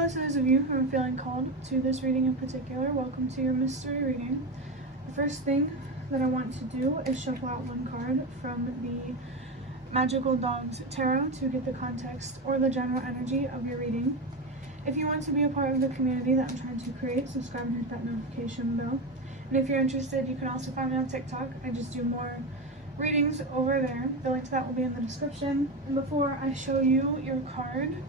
Hello to those of you who are feeling called to this reading in particular. Welcome to your mystery reading. The first thing that I want to do is shuffle out one card from the Magical Dogs Tarot to get the context or the general energy of your reading. If you want to be a part of the community that I'm trying to create, subscribe and hit that notification bell. And if you're interested, you can also find me on TikTok. I just do more readings over there. The link to that will be in the description. And before I show you your card,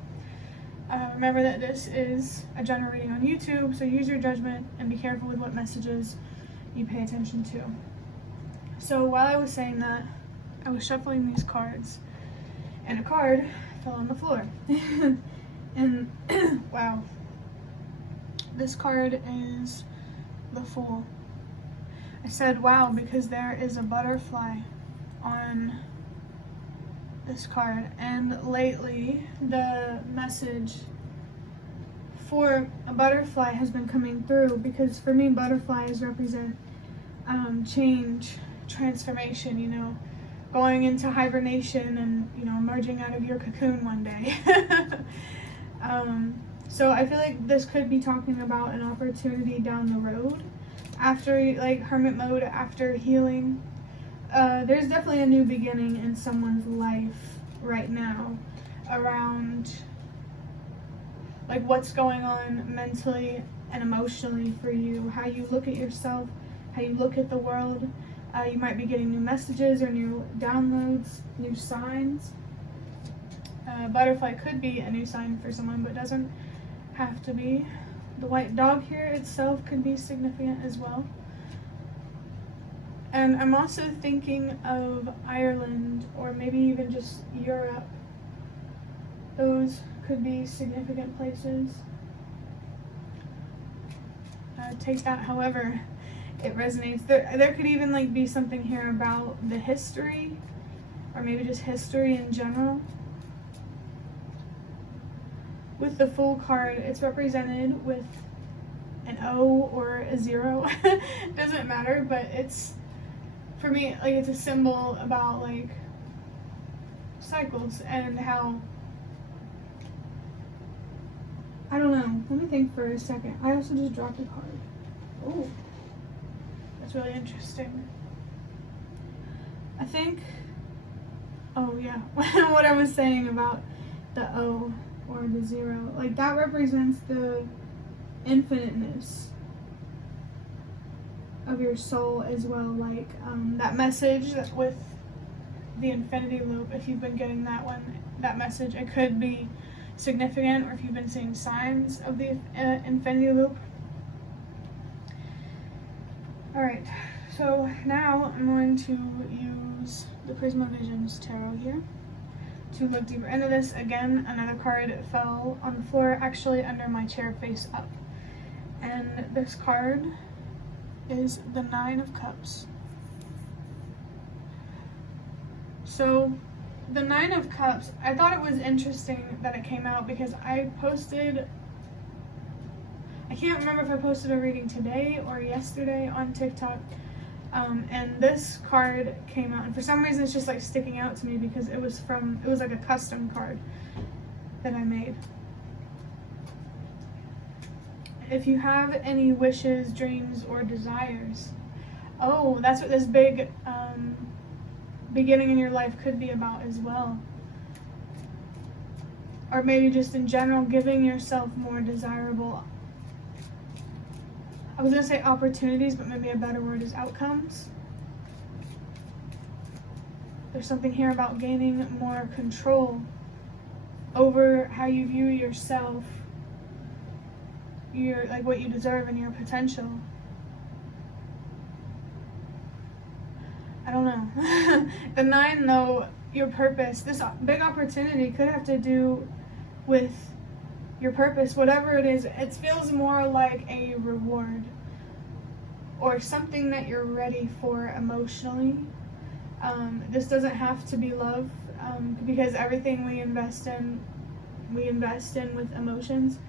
remember that this is a general reading on YouTube, so use your judgment and be careful with what messages you pay attention to. So while I was saying that, I was shuffling these cards, and a card fell on the floor. And wow, this card is the Fool. I said wow because there is a butterfly on this card, and lately the message for a butterfly has been coming through, because for me butterflies represent change, transformation, you know, going into hibernation and, you know, emerging out of your cocoon one day. So I feel like this could be talking about an opportunity down the road after, like, hermit mode, after healing. There's definitely a new beginning in someone's life right now around, like, what's going on mentally and emotionally for you, how you look at yourself, how you look at the world. You might be getting new messages or new downloads, new signs. Butterfly could be a new sign for someone, but doesn't have to be. The white dog here itself could be significant as well. And I'm also thinking of Ireland, or maybe even just Europe. Those could be significant places. Take that however it resonates. There could even, like, be something here about the history, or maybe just history in general. With the Fool card, it's represented with an O or a 0. Doesn't matter, but it's, for me, like, it's a symbol about, like, cycles and how, I don't know. Let me think for a second. I also just dropped a card. Oh, that's really interesting. I think, oh yeah, what I was saying about the O or the 0, like, that represents the infiniteness of your soul as well. Like, that message that with the infinity loop, if you've been getting that one, that message, it could be significant, or if you've been seeing signs of the infinity loop. Alright, so now I'm going to use the Prisma Visions Tarot here to look deeper into this. Again, another card fell on the floor, actually under my chair face up. And this card is the 9 of Cups. So the 9 of Cups, I thought it was interesting that it came out, because I can't remember if I posted a reading today or yesterday on TikTok, and this card came out, and for some reason it's just, like, sticking out to me because it was like a custom card that I made. If you have any wishes, dreams, or desires, oh, that's what this big beginning in your life could be about as well. Or maybe just in general, giving yourself more desirable, I was going to say opportunities, but maybe a better word is outcomes. There's something here about gaining more control over how you view yourself, your, like, what you deserve and your potential. I don't know. The 9, though, your purpose. This big opportunity could have to do with your purpose, whatever it is. It feels more like a reward or something that you're ready for emotionally. This doesn't have to be love, because everything we invest in with emotions.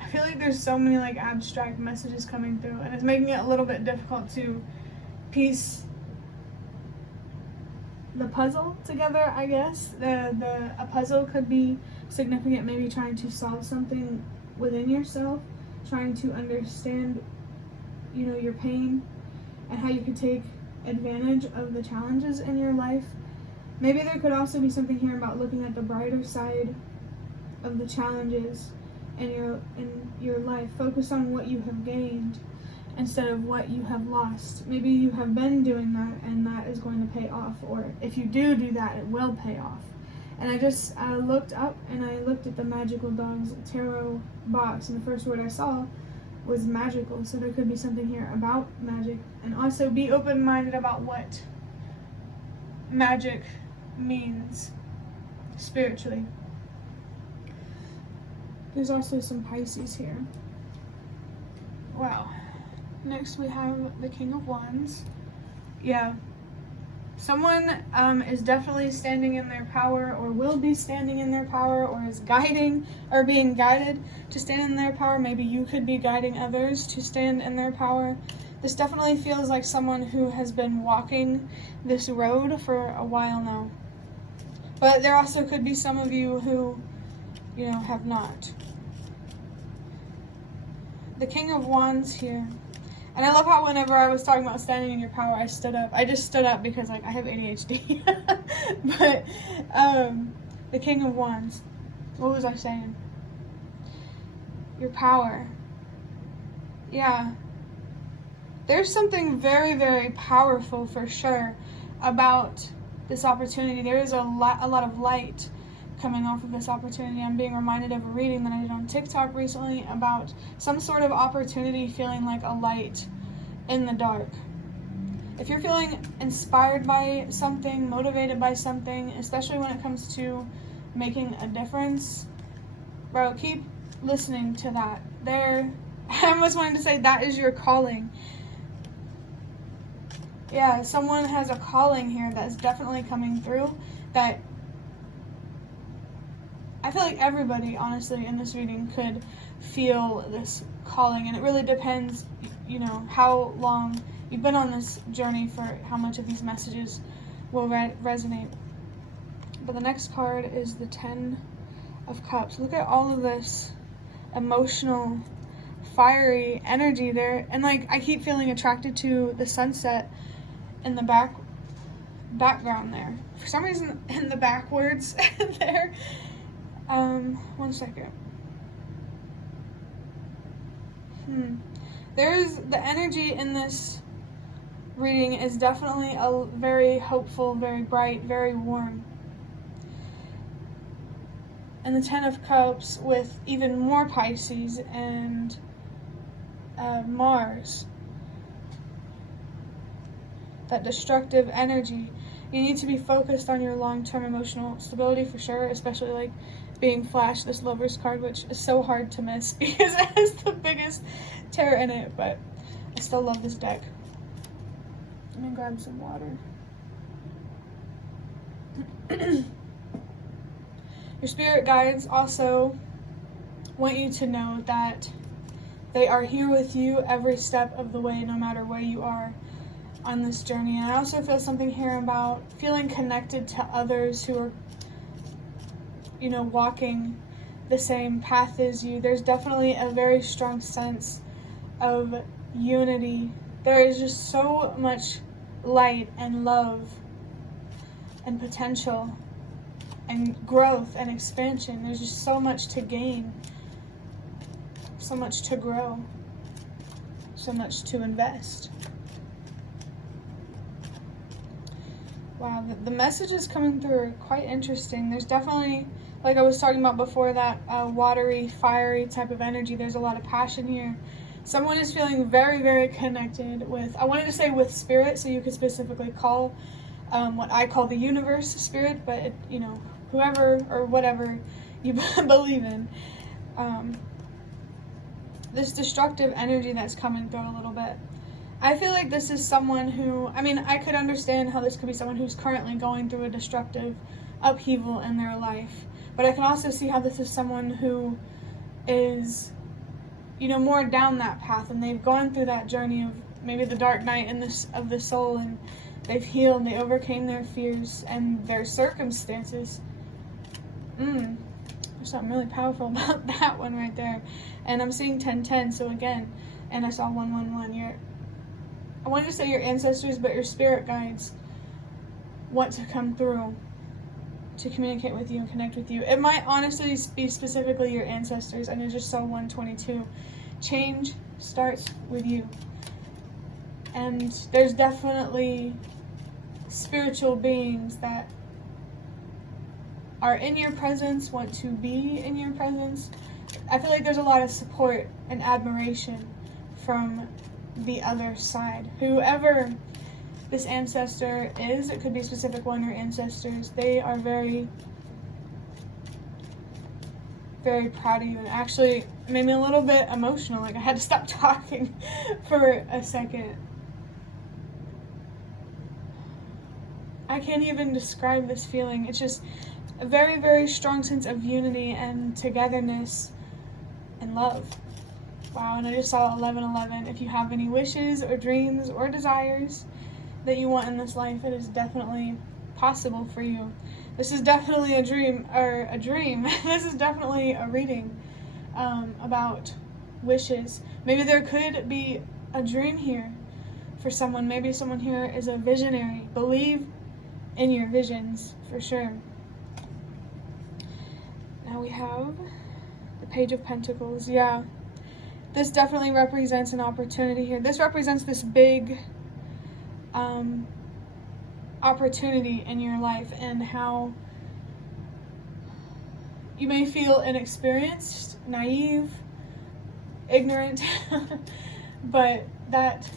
I feel like there's so many, like, abstract messages coming through, and it's making it a little bit difficult to piece the puzzle together, I guess. A puzzle could be significant, maybe trying to solve something within yourself, trying to understand, your pain and how you could take advantage of the challenges in your life. Maybe there could also be something here about looking at the brighter side of the challenges in your life. Focus on what you have gained instead of what you have lost. Maybe you have been doing that and that is going to pay off, or if you do that, it will pay off. And I just looked up and I looked at the Magical Dogs tarot box, and the first word I saw was magical. So there could be something here about magic, and also be open-minded about what magic means spiritually. There's also some Pisces here. Wow. Next we have the King of Wands. Yeah. Someone is definitely standing in their power, or will be standing in their power, or is guiding or being guided to stand in their power. Maybe you could be guiding others to stand in their power. This definitely feels like someone who has been walking this road for a while now. But there also could be some of you who, have not. The King of Wands here. And I love how whenever I was talking about standing in your power, I stood up. I just stood up because, I have ADHD. But, the King of Wands. What was I saying? Your power. Yeah. There's something very, very powerful for sure about this opportunity. There is a lot of light coming off of this opportunity. I'm being reminded of a reading that I did on TikTok recently about some sort of opportunity feeling like a light in the dark. If you're feeling inspired by something, motivated by something, especially when it comes to making a difference, bro, keep listening to that. I almost wanted to say that is your calling. Yeah, someone has a calling here that's definitely coming through, that I feel like everybody, honestly, in this reading could feel this calling, and it really depends, how long you've been on this journey, for how much of these messages will resonate. But the next card is the Ten of Cups. Look at all of this emotional, fiery energy there, and I keep feeling attracted to the sunset in the background there. For some reason, in the backwards there. 1 second. There's the energy in this reading is definitely a very hopeful, very bright, very warm. And the Ten of Cups with even more Pisces and Mars. That destructive energy. You need to be focused on your long-term emotional stability for sure, especially being flashed this Lover's card, which is so hard to miss because it has the biggest terror in it, but I still love this deck. Let me grab some water. Your spirit guides also want you to know that they are here with you every step of the way, no matter where you are on this journey. And I also feel something here about feeling connected to others who are, walking the same path as you. There's definitely a very strong sense of unity. There is just so much light and love and potential and growth and expansion. There's just so much to gain, so much to grow, so much to invest. Wow, the messages coming through are quite interesting. There's definitely, like I was talking about before, that watery, fiery type of energy. There's a lot of passion here. Someone is feeling very, very connected with, I wanted to say with spirit, so you could specifically call what I call the universe spirit, but whoever or whatever you believe in. This destructive energy that's coming through a little bit. I feel like this is someone who, I could understand how this could be someone who's currently going through a destructive upheaval in their life. But I can also see how this is someone who is, more down that path, and they've gone through that journey of maybe the dark night of the soul, and They've healed, they overcame their fears and their circumstances. There's something really powerful about that one right there. And I'm seeing 1010, so again, and I saw 111. I wanted to say your ancestors, but your spirit guides want to come through to communicate with you and connect with you. It might honestly be specifically your ancestors, and I just saw 122. Change starts with you. And there's definitely spiritual beings that are in your presence, want to be in your presence. I feel like there's a lot of support and admiration from the other side. Whoever this ancestor is, it could be a specific one or ancestors, they are very, very proud of you. And actually made me a little bit emotional, like I had to stop talking for a second. I can't even describe this feeling. It's just a very, very strong sense of unity and togetherness and love. Wow, and I just saw 1111. If you have any wishes or dreams or desires that you want in this life, it is definitely possible for you. This is definitely a dream. This is definitely a reading about wishes. Maybe there could be a dream here for someone. Maybe someone here is a visionary. Believe in your visions, for sure. Now we have the Page of Pentacles. Yeah, this definitely represents an opportunity here. This represents this big opportunity in your life, and how you may feel inexperienced, naive, ignorant, but that's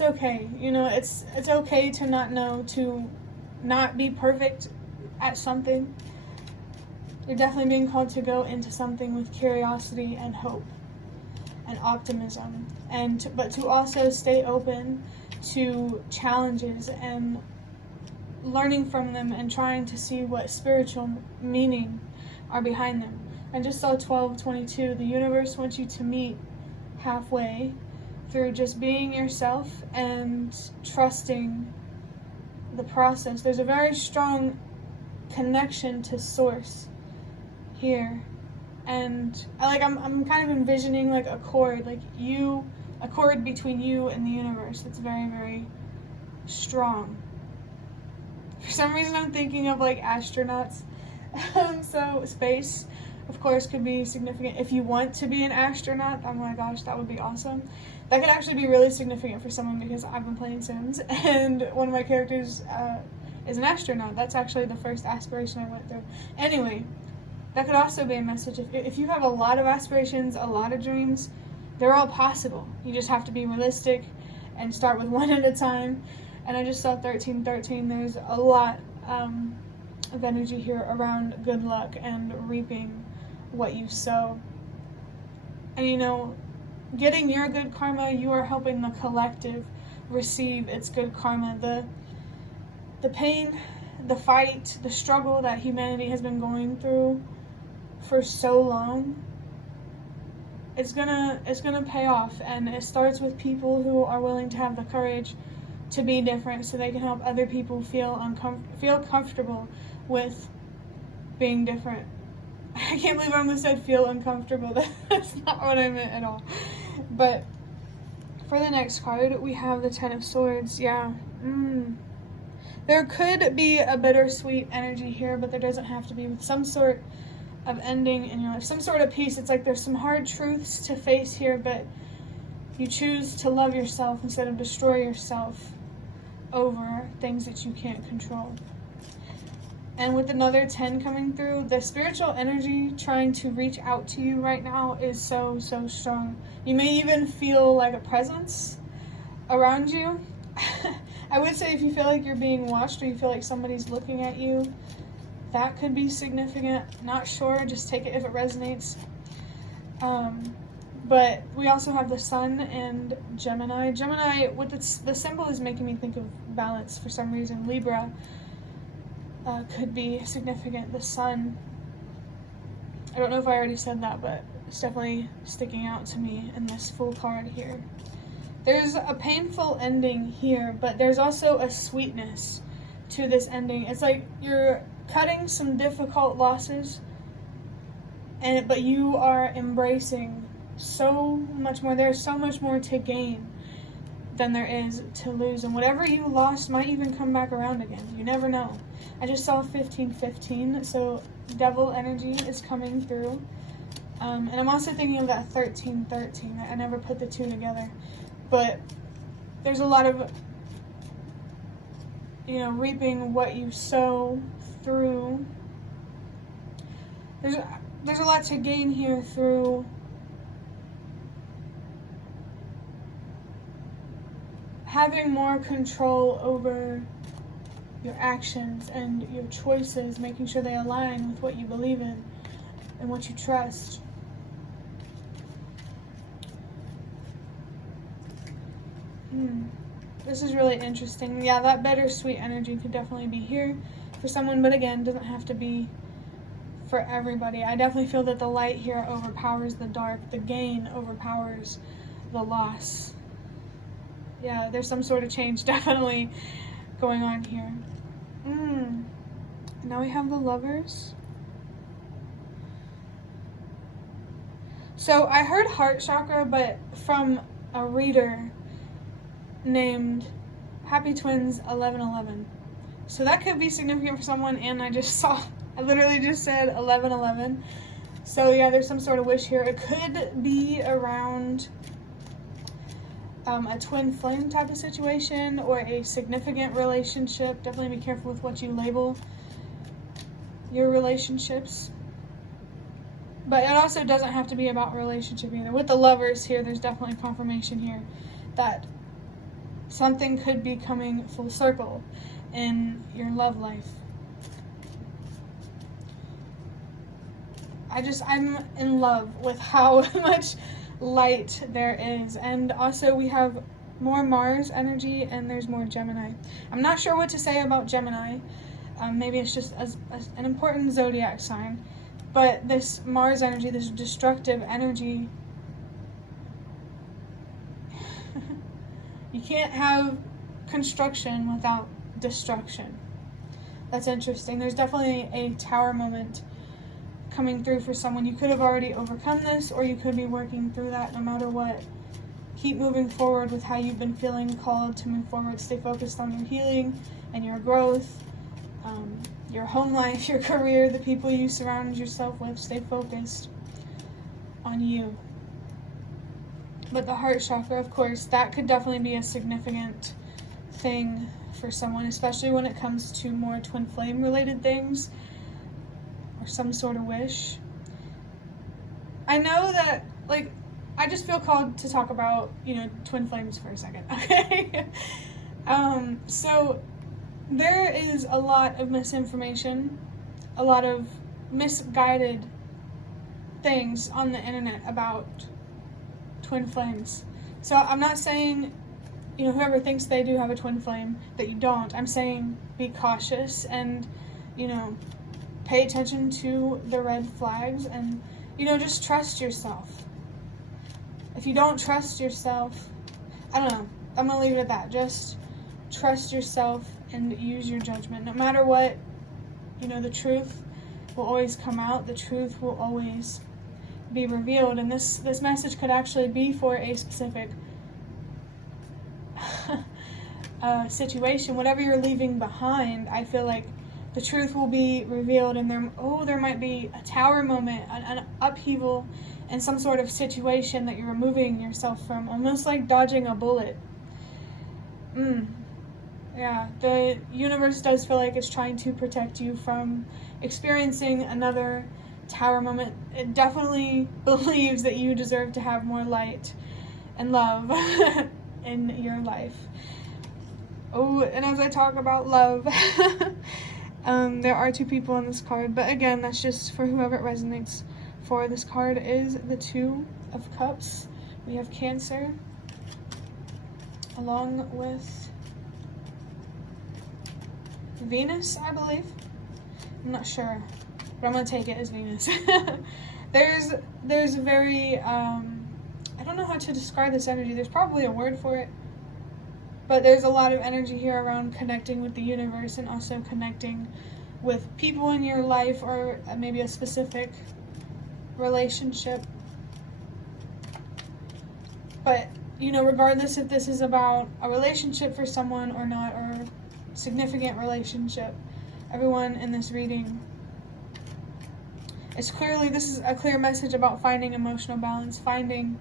okay. You know, it's okay to not know, to not be perfect at something. You're definitely being called to go into something with curiosity and hope and optimism, but to also stay open to challenges and learning from them and trying to see what spiritual meaning are behind them. I just saw 1222. The universe wants you to meet halfway through just being yourself and trusting the process. There's a very strong connection to source here, and I'm kind of envisioning like a cord, a cord between you and the universe that's very, very strong. For some reason I'm thinking of like astronauts. So space, of course, could be significant. If you want to be an astronaut, oh my gosh, that would be awesome. That could actually be really significant for someone, because I've been playing Sims and one of my characters is an astronaut. That's actually the first aspiration I went through. Anyway, that could also be a message. If you have a lot of aspirations, a lot of dreams, they're all possible. You just have to be realistic and start with one at a time. And I just saw 1313. There's a lot of energy here around good luck and reaping what you sow. And you know, getting your good karma, you are helping the collective receive its good karma. The pain, the fight, the struggle that humanity has been going through for so long, it's gonna pay off. And it starts with people who are willing to have the courage to be different, so they can help other people feel comfortable with being different. I can't believe I almost said feel uncomfortable. That's not what I meant at all. But for the next card, we have the Ten of Swords. Yeah. There could be a bittersweet energy here, but there doesn't have to be. With some sort of ending in your life, some sort of peace. It's like there's some hard truths to face here, but you choose to love yourself instead of destroy yourself over things that you can't control. And with another 10 coming through, the spiritual energy trying to reach out to you right now is so, so strong. You may even feel like a presence around you. I would say if you feel like you're being watched, or you feel like somebody's looking at you, that could be significant. Not sure, just take it if it resonates. But we also have the Sun and Gemini. Gemini, with the symbol, is making me think of balance for some reason. Libra could be significant. The Sun, I don't know if I already said that, but it's definitely sticking out to me in this full card here. There's a painful ending here, but there's also a sweetness to this ending. It's like you're cutting some difficult losses, but you are embracing so much more. There's so much more to gain than there is to lose, and whatever you lost might even come back around again. You never know. I just saw 1515, so devil energy is coming through. And I'm also thinking of that 1313. I never put the two together. But there's a lot of, reaping what you sow through. There's a lot to gain here through having more control over your actions and your choices, making sure they align with what you believe in and what you trust. This is really interesting. Yeah, that bittersweet energy could definitely be here for someone, but again, doesn't have to be for everybody. I definitely feel that the light here overpowers the dark. The gain overpowers the loss. Yeah, there's some sort of change definitely going on here. Now we have the Lovers. So I heard heart chakra, but from a reader named Happy Twins 1111. So that could be significant for someone, and I literally just said 1111. So yeah, there's some sort of wish here. It could be around a twin flame type of situation or a significant relationship. Definitely be careful with what you label your relationships. But it also doesn't have to be about relationship either. With the Lovers here, there's definitely confirmation here that something could be coming full circle in your love life. I'm in love with how much light there is. And also we have more Mars energy and there's more Gemini. I'm not sure what to say about Gemini. Maybe it's just an important zodiac sign. But this Mars energy, this destructive energy, you can't have construction without destruction. That's interesting. There's definitely a tower moment coming through for someone. You could have already overcome this, or you could be working through that. No matter what, keep moving forward with how you've been feeling called to move forward. Stay focused on your healing and your growth, your home life, your career, the people you surround yourself with. Stay focused on you. But the heart chakra, of course, that could definitely be a significant thing for someone, especially when it comes to more twin flame related things or some sort of wish. I know that, I just feel called to talk about, twin flames for a second, okay? So there is a lot of misinformation, a lot of misguided things on the internet about twin flames. So I'm not saying, whoever thinks they do have a twin flame, that you don't. I'm saying be cautious and, pay attention to the red flags and, just trust yourself. If you don't trust yourself, I don't know, I'm going to leave it at that. Just trust yourself and use your judgment. No matter what, the truth will always come out. The truth will always be revealed. And this message could actually be for a specific situation. Whatever you're leaving behind, I feel like the truth will be revealed, and there might be a tower moment, an upheaval in some sort of situation that you're removing yourself from, almost like dodging a bullet. Yeah, the universe does feel like it's trying to protect you from experiencing another tower moment. It definitely believes that you deserve to have more light and love in your life. Oh, and as I talk about love, there are two people on this card, but again, that's just for whoever it resonates for. This card is the Two of Cups. We have Cancer, along with Venus, I believe. I'm not sure, but I'm gonna take it as Venus. There's very, I don't know how to describe this energy. There's probably a word for it. But there's a lot of energy here around connecting with the universe and also connecting with people in your life, or maybe a specific relationship. But, you know, regardless if this is about a relationship for someone or not, or significant relationship, everyone in this reading, this is a clear message about finding emotional balance, finding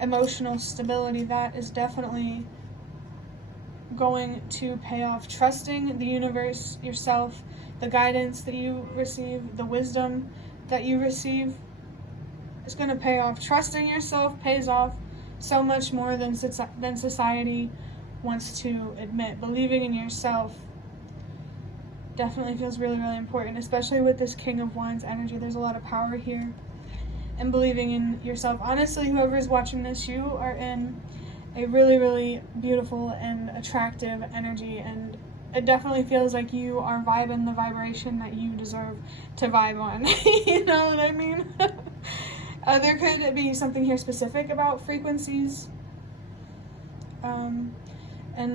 emotional stability. That is definitely going to pay off. Trusting the universe, yourself, the guidance that you receive, the wisdom that you receive is going to pay off. Trusting yourself pays off so much more than society wants to admit. Believing in yourself definitely feels really, really important, especially with this King of Wands energy. There's a lot of power here. And believing in yourself. Honestly, whoever is watching this, you are in a really, really beautiful and attractive energy, and it definitely feels like you are vibing the vibration that you deserve to vibe on. You know what I mean? There could be something here specific about frequencies and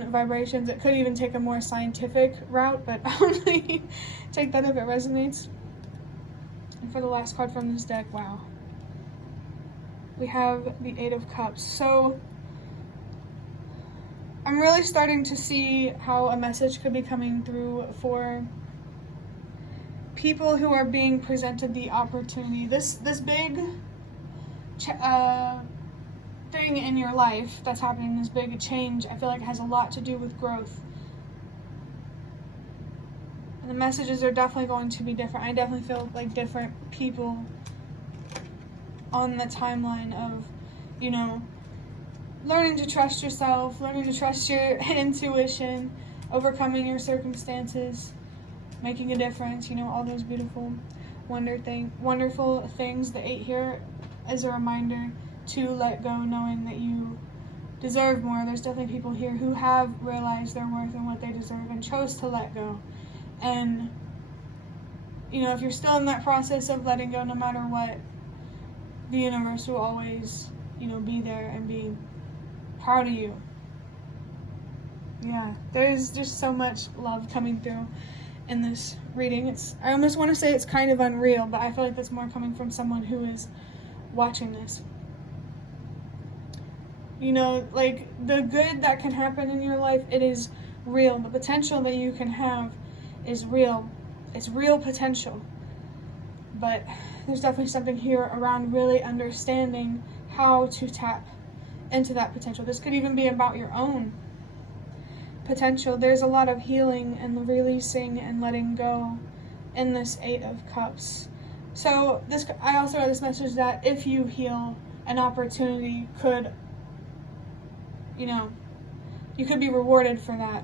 vibrations. It could even take a more scientific route, but only take that if it resonates. And for the last card from this deck, wow, we have the Eight of Cups. So I'm really starting to see how a message could be coming through for people who are being presented the opportunity. This big thing in your life that's happening, this big change, I feel like it has a lot to do with growth. And the messages are definitely going to be different. I definitely feel like different people on the timeline of, you know, learning to trust yourself, learning to trust your intuition, overcoming your circumstances, making a difference, you know, all those beautiful, wonderful things. The 8 here is a reminder to let go, knowing that you deserve more. There's definitely people here who have realized their worth and what they deserve and chose to let go. And, you know, if you're still in that process of letting go, no matter what, the universe will always, you know, be there and be proud of you. Yeah, there's just so much love coming through in this reading. I almost want to say it's kind of unreal, but I feel like that's more coming from someone who is watching this. You know, like, the good that can happen in your life, it is real. The potential that you can have is real. It's real potential. But there's definitely something here around really understanding how to tap into that potential. This could even be about your own potential. There's a lot of healing and releasing and letting go in this 8 of Cups. So I also read this message that if you heal, an opportunity could, you know, you could be rewarded for that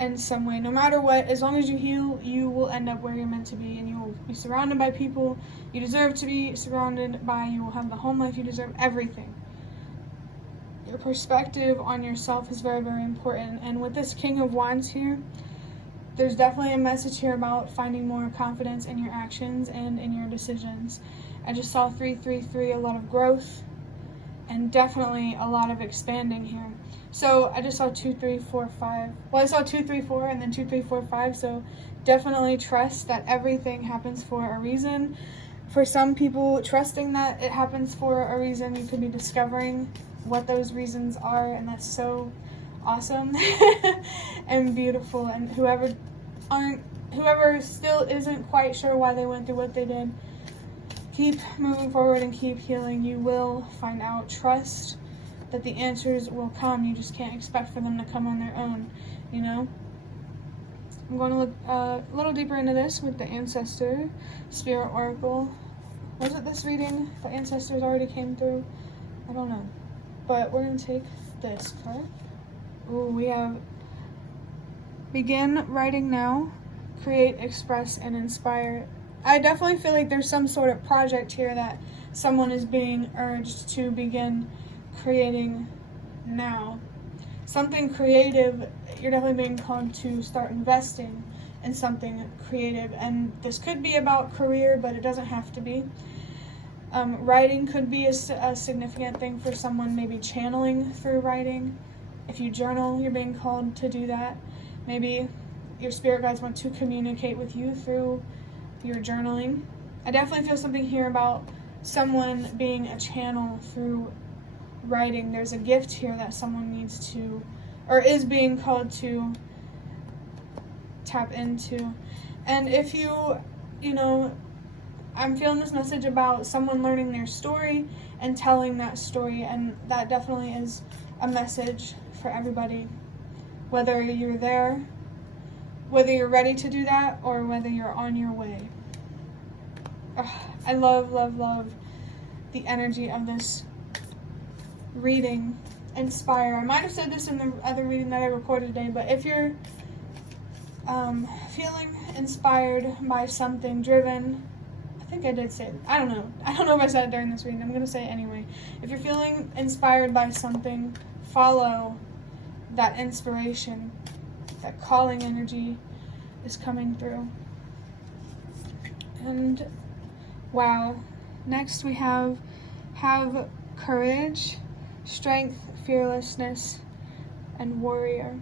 in some way. No matter what, as long as you heal, you will end up where you're meant to be, and you will be surrounded by people you deserve to be surrounded by. You will have the home life you deserve, everything. Your perspective on yourself is very, very important. And with this King of Wands here, there's definitely a message here about finding more confidence in your actions and in your decisions. I just saw 333, a lot of growth, and definitely a lot of expanding here. So I just saw 2, 3, 4, 5. Well, I saw 2, 3, 4, and then 2, 3, 4, 5. So definitely trust that everything happens for a reason. For some people, trusting that it happens for a reason, you could be discovering what those reasons are, and that's so awesome and beautiful. And whoever still isn't quite sure why they went through what they did, keep moving forward and keep healing. You will find out. Trust that the answers will come. You just can't expect for them to come on their own, you know? I'm going to look a little deeper into this with the Ancestor Spirit Oracle. Was it this reading? The Ancestors already came through? I don't know. But we're going to take this card. Ooh, we have Begin Writing Now, Create, Express, and Inspire. I definitely feel like there's some sort of project here that someone is being urged to begin creating now. Something creative. You're definitely being called to start investing in something creative. And this could be about career, but it doesn't have to be. Writing could be a significant thing for someone, maybe channeling through writing. If you journal, you're being called to do that. Maybe your spirit guides want to communicate with you through your journaling. I definitely feel something here about someone being a channel through writing. There's a gift here that someone needs to, or is being called to tap into. And if I'm feeling this message about someone learning their story and telling that story, and that definitely is a message for everybody, whether you're there, whether you're ready to do that, or whether you're on your way. I love, love, love the energy of this reading. Inspire. I might have said this in the other reading that I recorded today, but if you're feeling inspired by something, driven, I think I did say it. I don't know if I said it during this reading. I'm going to say it anyway. If you're feeling inspired by something, follow that inspiration. That calling energy is coming through. And wow. Next we have courage, strength, fearlessness, and warrior.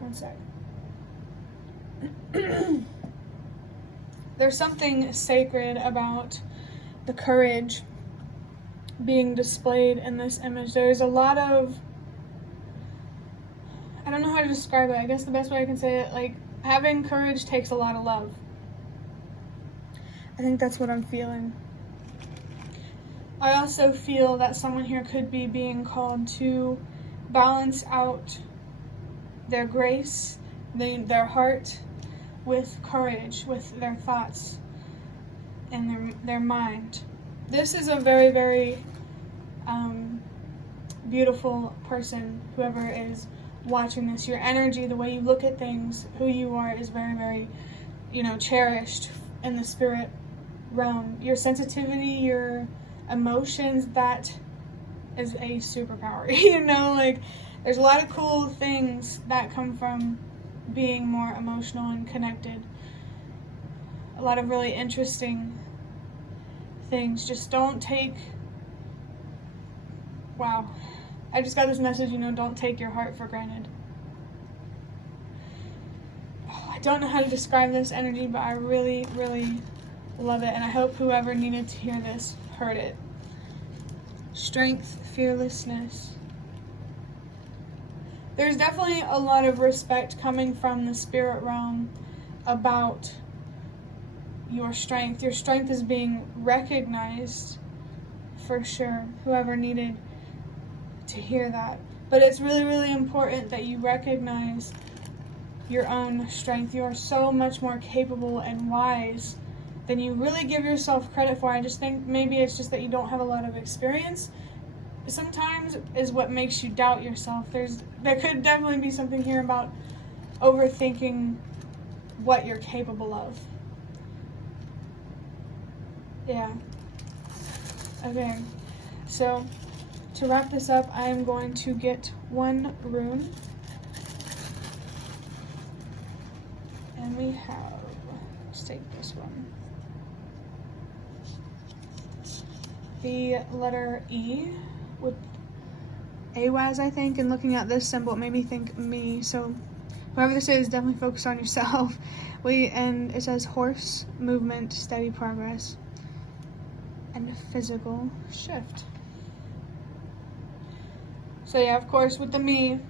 One sec. There's something sacred about the courage being displayed in this image. There's a lot of, I don't know how to describe it. I guess the best way I can say it, like, having courage takes a lot of love. I think that's what I'm feeling. I also feel that someone here could be being called to balance out their grace, their heart, with courage, with their thoughts and their mind. This is a very, very beautiful person, whoever is watching this. Your energy, the way you look at things, who you are, is very, very, cherished in the spirit realm. Your sensitivity, your emotions, that is a superpower. There's a lot of cool things that come from being more emotional and connected. A lot of really interesting things. Just don't take, wow. I just got this message, don't take your heart for granted. I don't know how to describe this energy, but I really, really love it, and I hope whoever needed to hear this heard it. Strength, fearlessness. There's definitely a lot of respect coming from the spirit realm about your strength. Your strength is being recognized for sure, whoever needed to hear that. But it's really, really important that you recognize your own strength. You are so much more capable and wise than you really give yourself credit for. I just think maybe it's just that you don't have a lot of experience. Sometimes is what makes you doubt yourself. There could definitely be something here about overthinking what you're capable of. Yeah. Okay. So to wrap this up, I am going to get one rune. And we have, let's take this one. The letter E with Ahwaz, I think, and looking at this symbol, it made me think me. So whoever this is, definitely focus on yourself. And it says horse, movement, steady progress, and physical shift. So yeah, of course, with the me,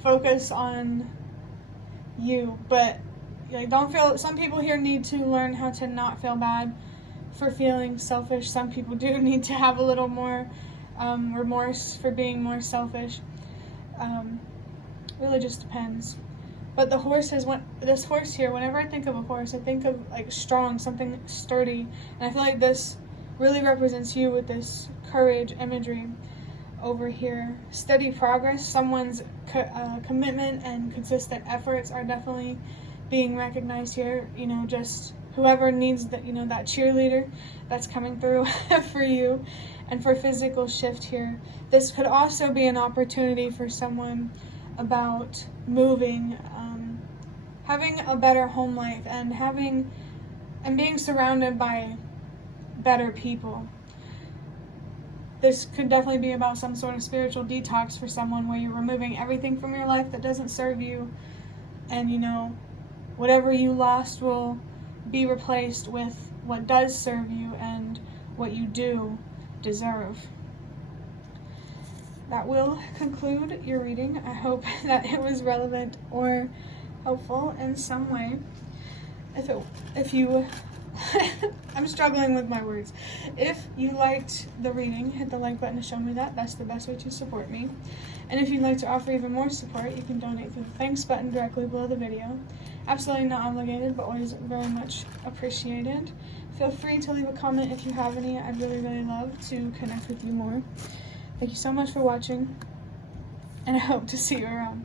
focus on you. But don't feel, some people here need to learn how to not feel bad for feeling selfish. Some people do need to have a little more remorse for being more selfish. Really just depends. But the horse this horse here, whenever I think of a horse, I think of like strong, something sturdy. And I feel like this really represents you with this courage imagery over here. Steady progress, someone's commitment and consistent efforts are definitely being recognized here. Just whoever needs that, that cheerleader that's coming through for you. And for physical shift here, this could also be an opportunity for someone about moving, having a better home life, and having and being surrounded by better people. This could definitely be about some sort of spiritual detox for someone, where you're removing everything from your life that doesn't serve you, and you know, whatever you lost will be replaced with what does serve you and what you do deserve. That will conclude your reading. I hope that it was relevant or helpful in some way. If you I'm struggling with my words. If you liked the reading, hit the like button to show me that. That's the best way to support me. And if you'd like to offer even more support, you can donate through the thanks button directly below the video. Absolutely not obligated, but always very much appreciated. Feel free to leave a comment if you have any. I'd really, really love to connect with you more. Thank you so much for watching, and I hope to see you around.